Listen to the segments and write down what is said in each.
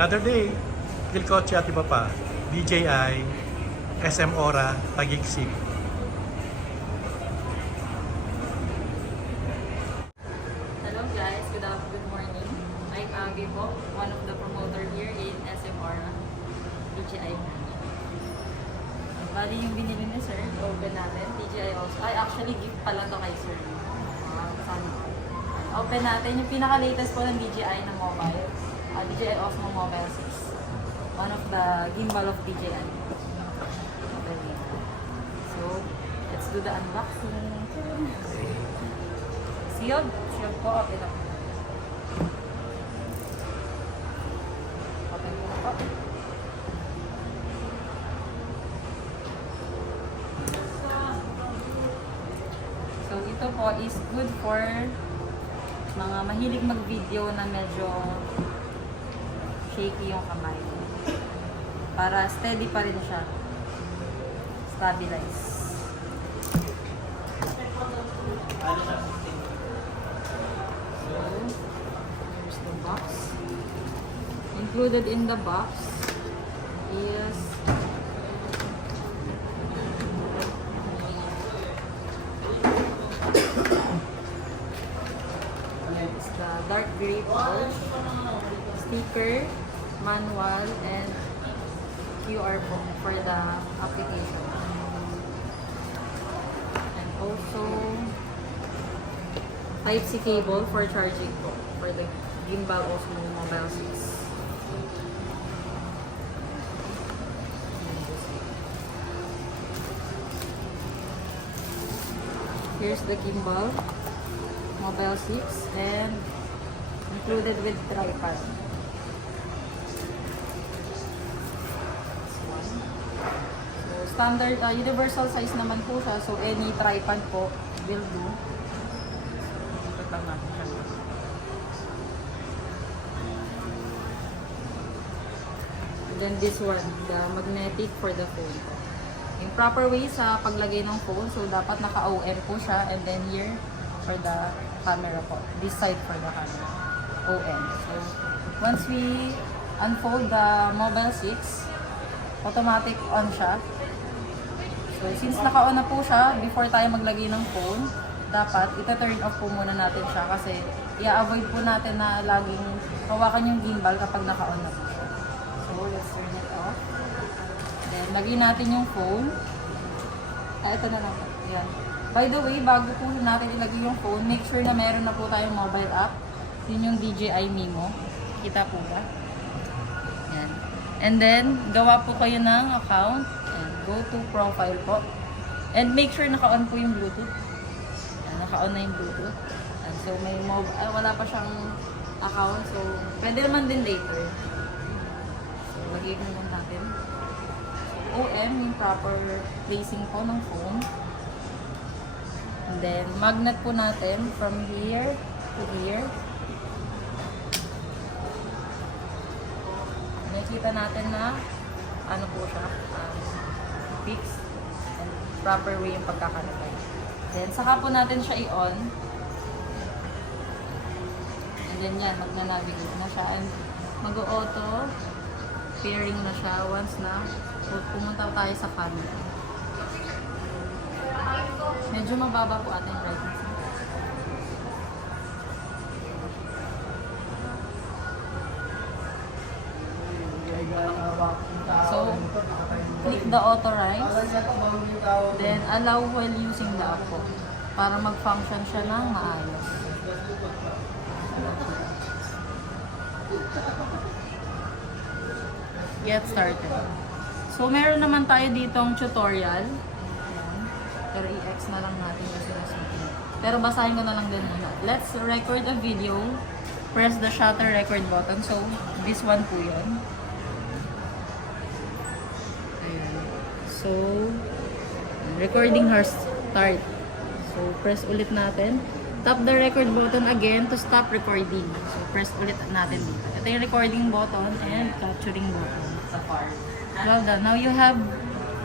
Another day, Vilcoche at iba pa. DJI, SM Aura, Taguig City. Hello guys, good morning. I'm Agi po, one of the promoter here in SM Aura, DJI. Bali yung binili ni Sir, open natin. DJI also. Ay, actually gift pala to kay Sir. Open natin yung pinaka-latest po ng DJI na mobile. DJI Osmo Mobile 6. One of the gimbal of DJI. So, let's do the unboxing. Sealed? Sealed po. Okay lang. Open ko na po. So, ito po is good for mga mahilig mag-video na medyo shaky yung kamay. Para steady pa rin siya. Stabilize. So, here's the box. Included in the box is the dark gray pouch, sticker, manual, and QR code for the application. And also Type-C cable for charging po for the gimbal Osmo Mobile 6. Here's the gimbal Mobile 6 and included with tripod. So standard, universal size naman po siya. So any tripod po will do. Ito tama siya. And then this one, the magnetic for the phone. Yung proper way sa paglagay ng phone, so dapat naka-OM po siya, and then here for the camera po. This side for the camera. OM. So, once we unfold the Mobile 6, automatic on siya. So, since naka-on na po siya, before tayo maglagay ng phone, dapat ita-turn off po muna natin siya kasi i-avoid po natin na laging hawakan yung gimbal kapag naka-on na po siya. So, let's turn it off. Then, lagay natin yung phone. Ito na lang po. Ayan. By the way, bago po natin ilagay yung phone, make sure na meron na po tayong mobile app. Yun yung DJI Mimo. Kita po ba? Yan. And then, gawa po kayo ng account. And go to profile po. And make sure naka-on po yung Bluetooth. Yan, naka-on na yung Bluetooth. And so, may wala pa siyang account. So, pwede naman din later. So, lagay naman natin. So, OM, yung proper placing po ng phone. And then, magnet po natin from here to here. Nakita natin na ano po siya, fixed and proper way yung pagkakalagay. Then, saka po natin siya i-on. And then yan, magna-navigate na siya. And mag-auto pairing na siya once na pumunta tayo sa camera. Medyo mababa po ating brightness. So, click the authorize, then allow while using the app po, para mag-function siya ng maayos. Get started. So, meron naman tayo ditong tutorial. Pero i-X na lang natin kasi nasukin. Pero basahin ko na lang din muna. Let's record a video. Press the shutter record button. So, this one po yun. Ayan. So, recording her start. So, press ulit natin. Tap the record button again to stop recording. So, press ulit natin dito. Ito yung recording button and capturing button. Well done. Now you have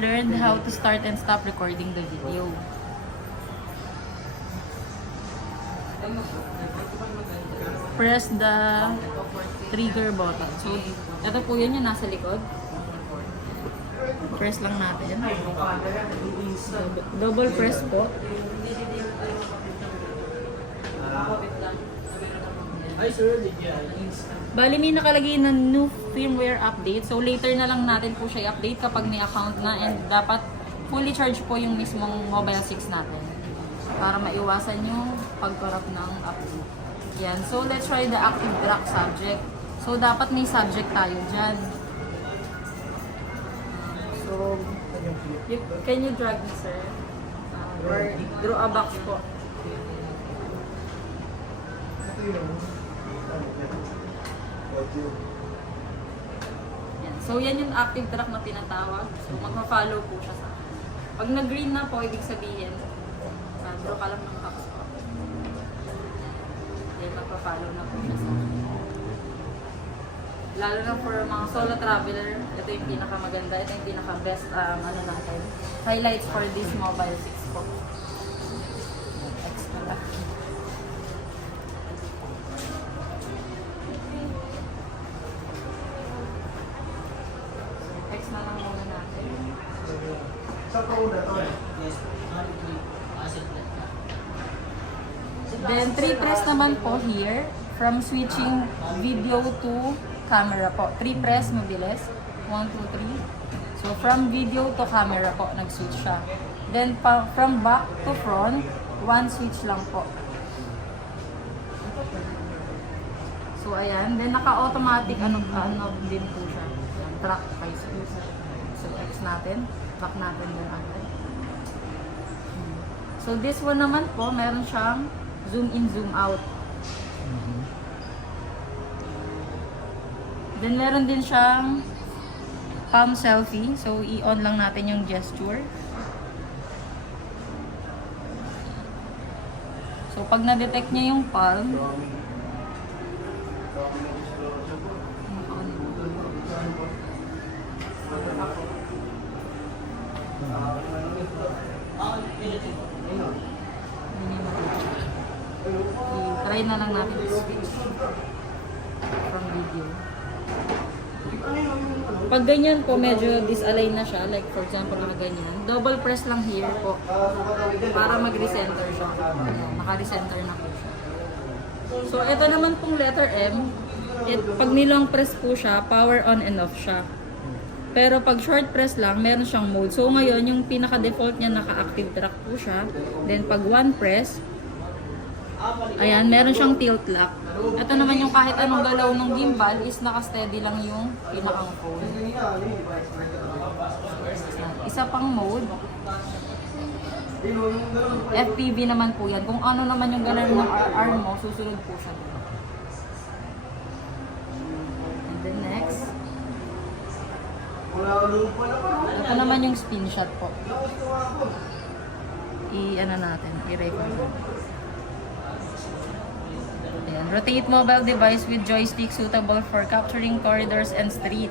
learned how to start and stop recording the video. Press the trigger button. So, ito po yun yung nasa likod. Press lang natin. Double press po. Bali, may nakalagay na new firmware update. So, later na lang natin po siya i-update kapag may account na, and dapat fully charged po yung mismong Mobile 6 natin para maiwasan yung pag-corrupt ng update. Yan. So, let's try the active track subject. So, dapat may subject tayo dyan. So, can you drag me, sir? Or draw a box po. Yan. So, yan yung active track na tinatawag. So, magpa-follow po siya sa akin. Pag nag-green na po, ibig sabihin, draw ka lang ng box po. Yan, magpa-follow na po siya sa akin. Lalo na for mga solo traveler, ito yung pinakamaganda, ito yung pinaka-best natin. Highlights for this Mobile 6 po. Extra. X na lang muna natin. Then, 3 press naman po here from switching video to camera po. 3 press, mabilis. 1, 2, 3. So, from video to camera po, nag-switch siya. Then, from back to front, 1 switch lang po. So, ayan. Then, naka-automatic, ano din po siya. Ayan, track by switch. So, X natin. Back natin din agad. So, this one naman po, meron siyang zoom in, zoom out. Then, meron din siyang palm selfie. So, i-on lang natin yung gesture. So, pag na-detect niya yung palm, i-try na lang natin i-switch from video. Pag ganyan po, medyo disalign na siya. Like for example, na ganyan. Double press lang here po para mag-recenter siya. Naka-recenter na po siya. So, ito naman pong letter M. Pag nilong press po siya, power on and off siya. Pero pag short press lang, meron siyang mode. So, ngayon, yung pinaka-default niya, naka-active track po siya. Then, pag one press, ayan, meron siyang tilt lock. Ito naman yung kahit anong galaw ng gimbal is naka-steady lang yung pinakang phone. Isa pang mode. FPV naman po yan. Kung ano naman yung galaw ng arm mo, susunod po siya. And then next. Ito naman yung spin shot po. I-ano natin, i-record. Ayan. Rotate mobile device with joystick suitable for capturing corridors and street.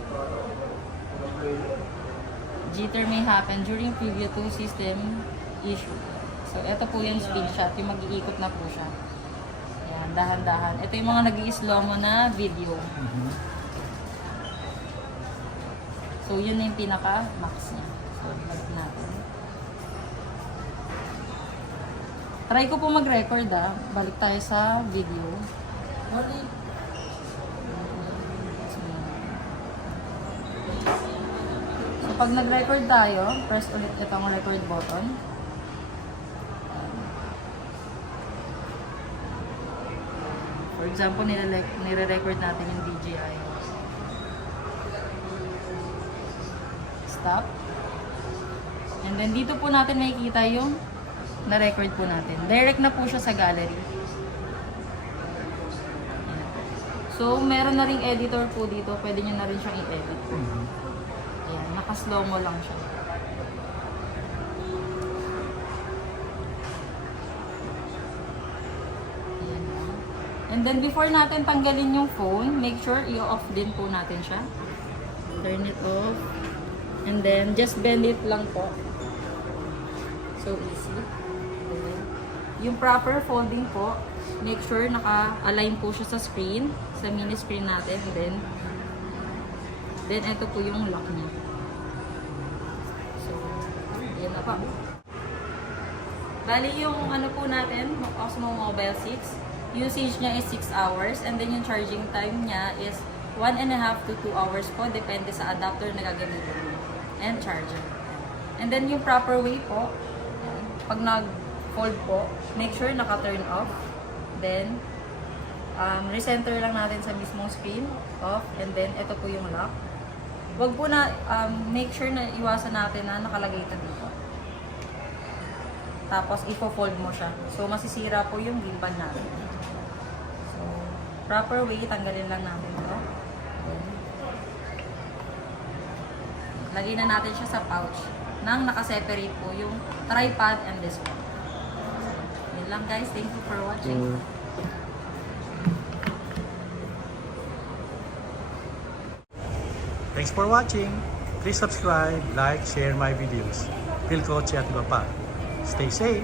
Jitter may happen during preview to system issue. So, ito po yung spin shot. Yung mag-iikot na po siya. Ayan, dahan-dahan. Ito yung mga nag-i-slow mo na video. So, yun na yung pinaka-max niya. So, balik natin. Try ko po mag-record Balik tayo sa video. So, pag nag-record tayo, press ulit itong record button. For example, nire-record natin yung DJI. Stop. And then, dito po natin makikita yung na-record po natin. Direct na po siya sa gallery. So, meron na ring editor po dito. Pwede nyo na rin siyang i-edit. Ayan, naka-slow mo lang siya. Ayan. And then, before natin tanggalin yung phone, make sure i-off din po natin siya. Turn it off. And then, just bend it lang po. So easy. Yung proper folding po, make sure naka-align po siya sa screen, sa mini screen natin. Then ito po yung lock niya. So, yan na po. Bali yung ano po natin, Osmo Mobile 6, usage niya is 6 hours and then yung charging time niya is 1.5 to 2 hours po, depende sa adapter na gagamitin mo and charger. And then yung proper way po, pag nag-fold po, make sure naka-turn off. Then, recenter lang natin sa mismong screen, off, and then ito po yung lock. Wag po na, make sure na iwasan natin na nakalagay ito dito. Tapos, i-fold mo siya. So, masisira po yung gimbal natin. So, proper way, tanggalin lang natin ito. Then, lagay na natin siya sa pouch nang nakaseparate po yung tripod and this one. Yun lang guys. Thank you for watching. Thanks for watching. Please subscribe, like, share my videos. Phil Kotse at iba pa. Stay safe.